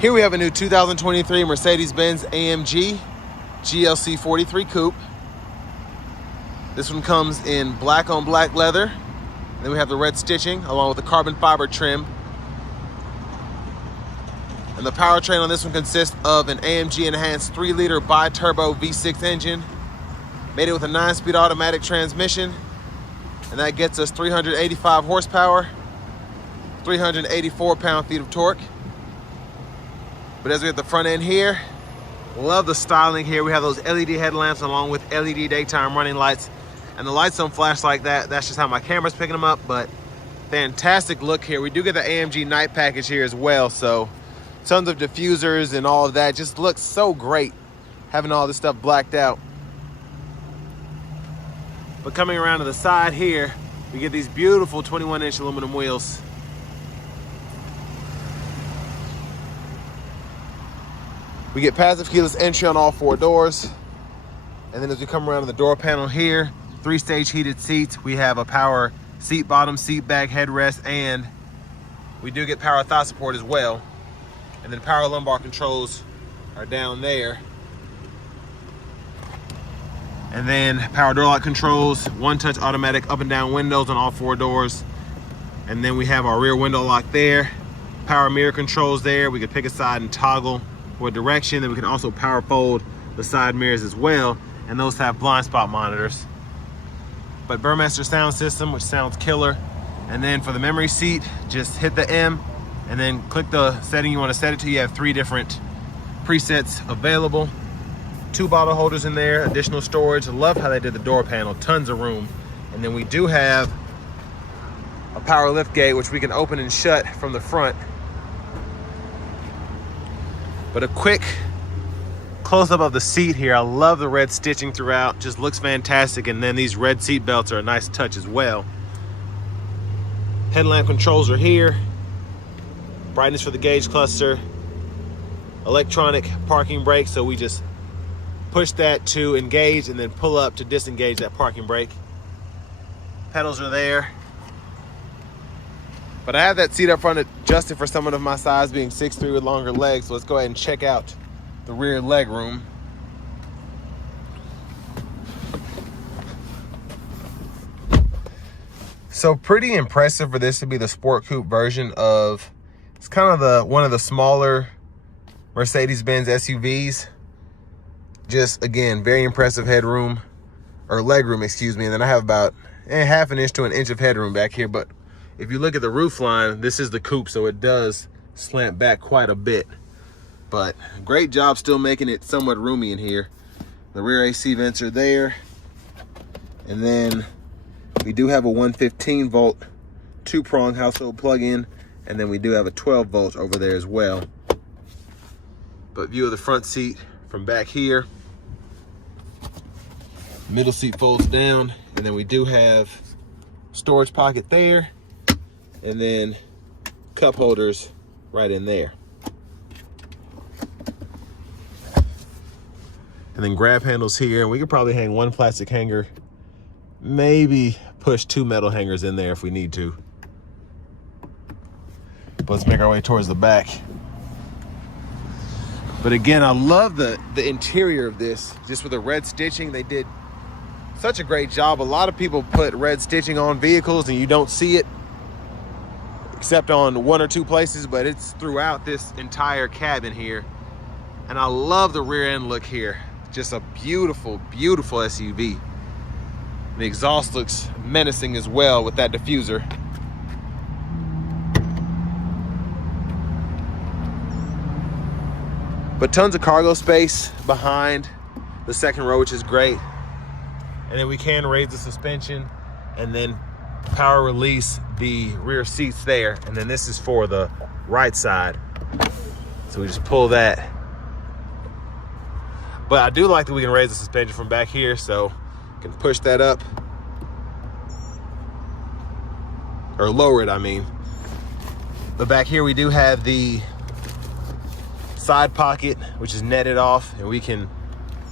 Here we have a new 2023 Mercedes-Benz AMG GLC 43 Coupe. This one comes in black on black leather. Then we have the red stitching along with the carbon fiber trim. And the powertrain on this one consists of an AMG enhanced 3-liter bi-turbo V6 engine. Made it with a 9-speed automatic transmission. And that gets us 385 horsepower, 384 pound-feet of torque. But as we get the front end here, love the styling here. We have those LED headlamps along with LED daytime running lights. And the lights don't flash like that. That's just how my camera's picking them up, but fantastic look here. We do get the AMG night package here as well, so tons of diffusers and all of that. Just looks so great having all this stuff blacked out. But coming around to the side here, we get these beautiful 21-inch aluminum wheels. We get passive keyless entry on all 4 doors. And then as we come around to the door panel here, 3-stage heated seats. We have a power seat bottom, seat back, headrest, and we do get power thigh support as well. And then power lumbar controls are down there. And then power door lock controls, 1-touch automatic up and down windows on all 4 doors. And then we have our rear window lock there. Power mirror controls there. We can pick a side and toggle for direction. Then we can also power fold the side mirrors as well. And those have blind spot monitors. But Burmester sound system, which sounds killer. And then for the memory seat, just hit the M and then click the setting you want to set it to. You have 3 different presets available. 2 bottle holders in there, additional storage. I love how they did the door panel, tons of room. And then we do have a power lift gate, which we can open and shut from the front. But a quick close-up of the seat here. I love the red stitching throughout, just looks fantastic. And then these red seat belts are a nice touch as well. Headlamp controls are here. Brightness for the gauge cluster. Electronic parking brake, so we just push that to engage and then pull up to disengage that parking brake. Pedals are there. But I have that seat up front adjusted for someone of my size, being 6'3" with longer legs. So let's go ahead and check out the rear leg room. So pretty impressive for this to be the sport coupe version of, it's kind of one of the smaller Mercedes-Benz SUVs. Just again, very impressive headroom, or leg room, excuse me. And then I have about half an inch to an inch of headroom back here. But if you look at the roof line, this is the coupe, so it does slant back quite a bit. But great job still making it somewhat roomy in here. The rear AC vents are there. And then we do have a 115 volt 2-prong household plug-in. And then we do have a 12 volt over there as well. But view of the front seat from back here. Middle seat folds down. And then we do have storage pocket there. And then cup holders right in there. And then grab handles here. And we could probably hang 1 plastic hanger, maybe push 2 metal hangers in there if we need to. But let's make our way towards the back. But again, I love the interior of this, just with the red stitching. They did such a great job. A lot of people put red stitching on vehicles and you don't see it except on 1 or 2 places, but it's throughout this entire cabin here. And I love the rear end look here. Just a beautiful, beautiful SUV. The exhaust looks menacing as well with that diffuser. But tons of cargo space behind the second row, which is great. And then we can raise the suspension and then power release the rear seats there. And then this is for the right side. So we just pull that. But I do like that we can raise the suspension from back here, so can push that up. Or lower it, I mean. But back here we do have the side pocket, which is netted off, and we can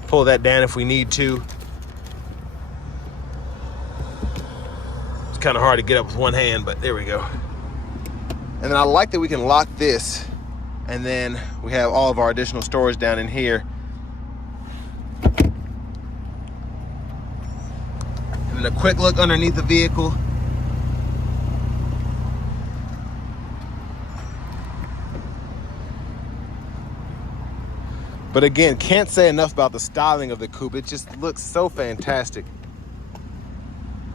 pull that down if we need to. It's kind of hard to get up with one hand, but there we go. And then I like that we can lock this And then we have all of our additional storage down in here. And then a quick look underneath the vehicle. But again, can't say enough about the styling of the coupe. It just looks so fantastic.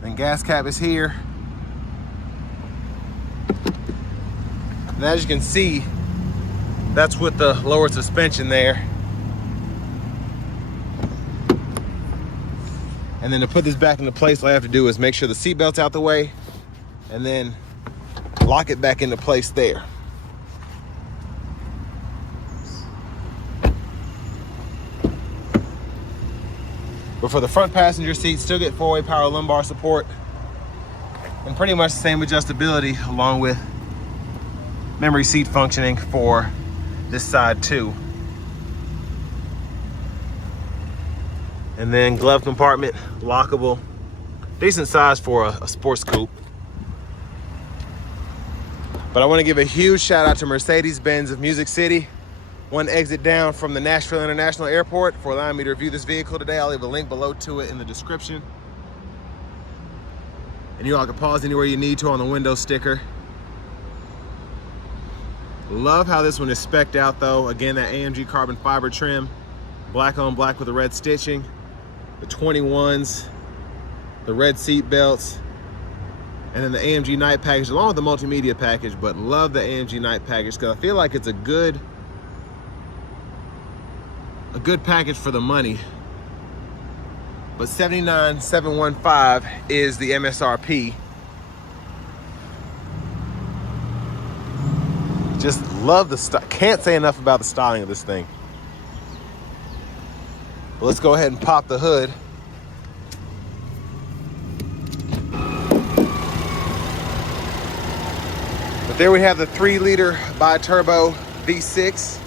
And gas cap is here. And as you can see, that's with the lower suspension there. And then to put this back into place, all I have to do is make sure the seat belt's out the way and then lock it back into place there. But for the front passenger seat, still get 4-way power lumbar support and pretty much the same adjustability along with memory seat functioning for this side too. And then glove compartment, lockable, decent size for a sports coupe. But I want to give a huge shout out to Mercedes-Benz of Music City, one exit down from the Nashville International Airport, for allowing me to review this vehicle today. I'll leave a link below to it in the description. And you all can pause anywhere you need to on the window sticker. Love how this one is spec'd out though. Again, that AMG carbon fiber trim, black on black with the red stitching, the 21s, the red seat belts, and then the AMG night package along with the multimedia package. But love the AMG night package because I feel like it's a good package for the money. But $79,715 is the MSRP. Just love the style. Can't say enough about the styling of this thing. Well, let's go ahead and pop the hood. But there we have the 3-liter bi-turbo V6.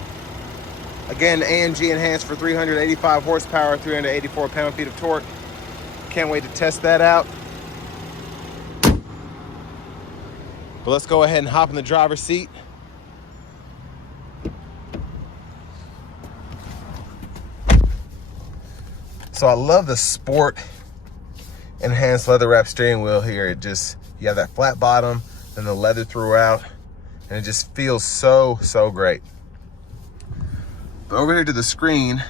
Again, AMG enhanced for 385 horsepower, 384 pound-feet of torque. Can't wait to test that out. But let's go ahead and hop in the driver's seat. So I love the sport enhanced leather wrap steering wheel here. It just, you have that flat bottom and the leather throughout, and it just feels so, so great. But over here to the screen,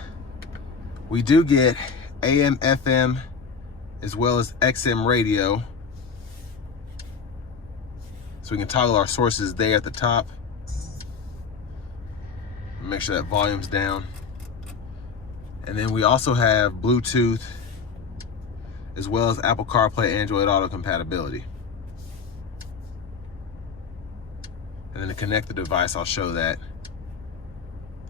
we do get AM, FM, as well as XM radio. So we can toggle our sources there at the top. Make sure that volume's down. And then we also have Bluetooth, as well as Apple CarPlay, Android Auto compatibility. And then to connect the device, I'll show that.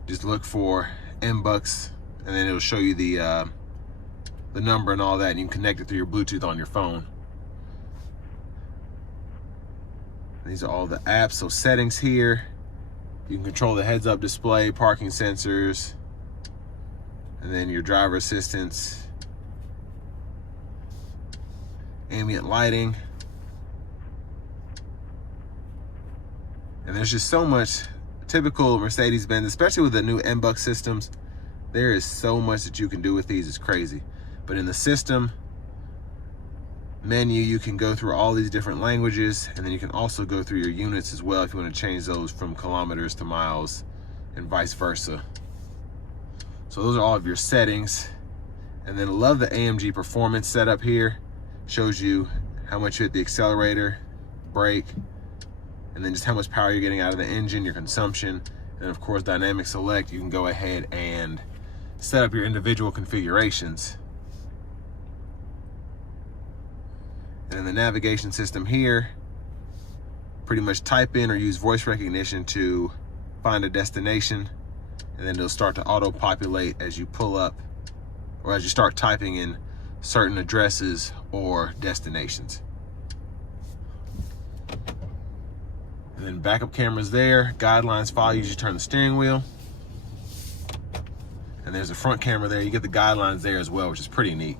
Just look for MBUX, and then it'll show you the number and all that, and you can connect it through your Bluetooth on your phone. These are all the apps. So settings here, you can control the heads-up display, parking sensors, and then your driver assistance, ambient lighting. And there's just so much. Typical Mercedes-Benz, especially with the new MBUX systems, there is so much that you can do with these. It's crazy. But in the system menu, you can go through all these different languages, and then you can also go through your units as well if you want to change those from kilometers to miles and vice versa. So those are all of your settings. And then I love the AMG performance setup here. Shows you how much you hit the accelerator, brake, and then just how much power you're getting out of the engine, your consumption. And of course, dynamic select, you can go ahead and set up your individual configurations. And in the navigation system here, pretty much type in or use voice recognition to find a destination, and then it'll start to auto-populate as you pull up or as you start typing in certain addresses or destinations. And then backup cameras there, guidelines file, you just turn the steering wheel. And there's a front camera there, you get the guidelines there as well, which is pretty neat.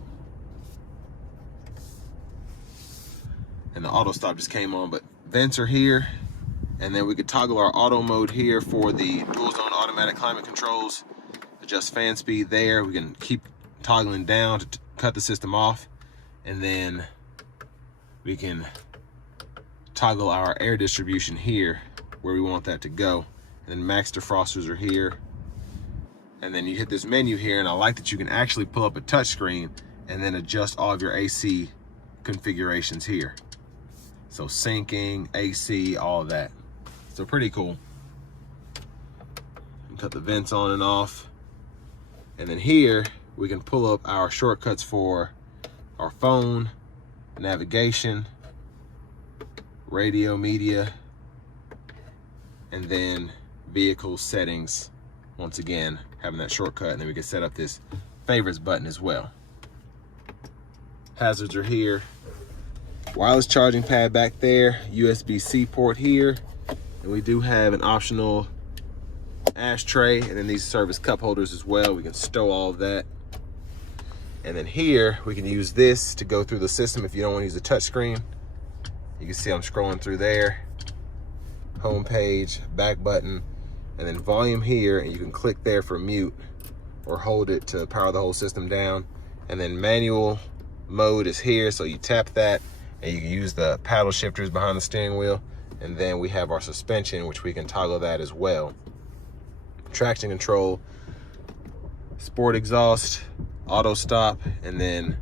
And the auto stop just came on, but vents are here. And then we could toggle our auto mode here for the dual zone automatic climate controls. Adjust fan speed there. We can keep toggling down to cut the system off. And then we can toggle our air distribution here where we want that to go. And then max defrosters are here. And then you hit this menu here, and I like that you can actually pull up a touchscreen and then adjust all of your AC configurations here. So syncing, AC, all of that. So pretty cool. Cut the vents on and off. And then here, we can pull up our shortcuts for our phone, navigation, radio, media, and then vehicle settings. Once again, having that shortcut, and then we can set up this favorites button as well. Hazards are here. Wireless charging pad back there, USB-C port here, and we do have an optional ashtray, and then these serve as cup holders as well. We can stow all of that. And then here, we can use this to go through the system if you don't want to use a touch screen. You can see I'm scrolling through there. Home page, back button, and then volume here, and you can click there for mute or hold it to power the whole system down. And then manual mode is here, so you tap that, and you can use the paddle shifters behind the steering wheel. And then we have our suspension, which we can toggle that as well. Traction control, sport exhaust, auto stop, and then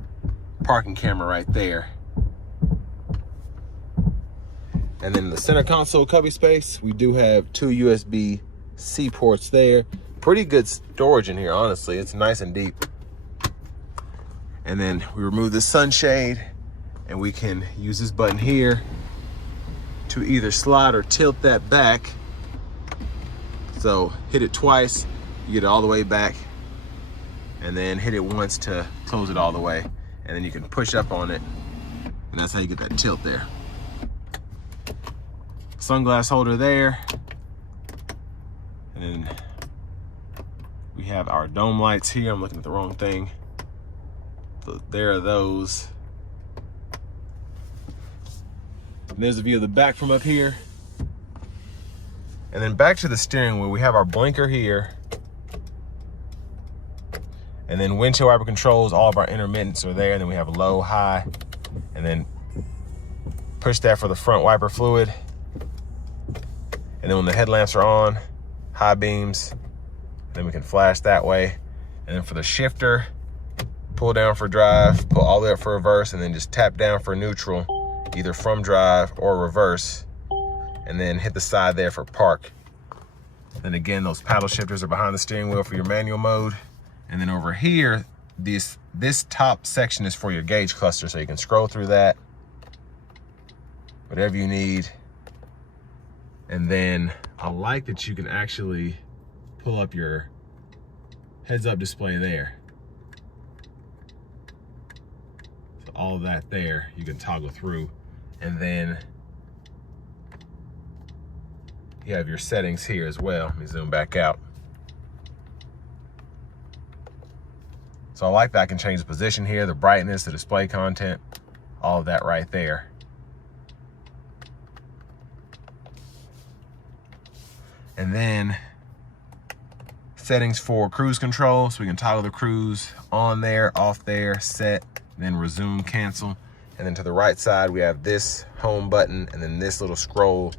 parking camera right there. And then the center console cubby space, we do have 2 USB-C ports there. Pretty good storage in here, honestly. It's nice and deep. And then we remove the sunshade, and we can use this button here to either slide or tilt that back. So hit it twice, you get it all the way back, and then hit it once to close it all the way. And then you can push up on it, and that's how you get that tilt there. Sunglass holder there. And then we have our dome lights here. I'm looking at the wrong thing. So there are those. And there's a view of the back from up here. And then back to the steering wheel, we have our blinker here. And then windshield wiper controls, all of our intermittents are there. And then we have low, high, and then push that for the front wiper fluid. And then when the headlamps are on, high beams, then we can flash that way. And then for the shifter, pull down for drive, pull all the way up for reverse, and then just tap down for neutral, either from drive or reverse, and then hit the side there for park. Then again, those paddle shifters are behind the steering wheel for your manual mode. And then over here, this top section is for your gauge cluster, so you can scroll through that, whatever you need. And then I like that you can actually pull up your heads-up display there. So all of that there, you can toggle through. And then you have your settings here as well. Let me zoom back out. So I like that I can change the position here, the brightness, the display content, all of that right there. And then settings for cruise control. So we can toggle the cruise on there, off there, set, then resume, cancel. And then to the right side, we have this home button and then this little scroll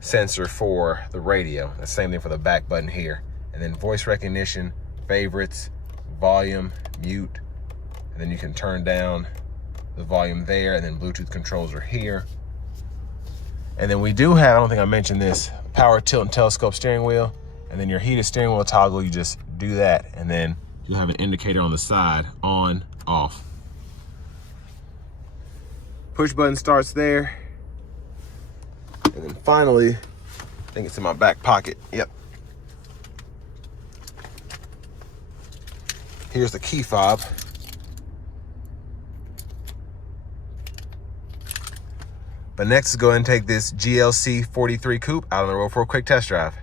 sensor for the radio. The same thing for the back button here. And then voice recognition, favorites, volume, mute. And then you can turn down the volume there, and then Bluetooth controls are here. And then we do have, I don't think I mentioned this, power tilt and telescope steering wheel. And then your heated steering wheel toggle, you just do that, and then you'll have an indicator on the side, on, off. Push button starts there. And then finally, I think it's in my back pocket, yep. Here's the key fob. But next, go ahead and take this GLC 43 Coupe out on the road for a quick test drive.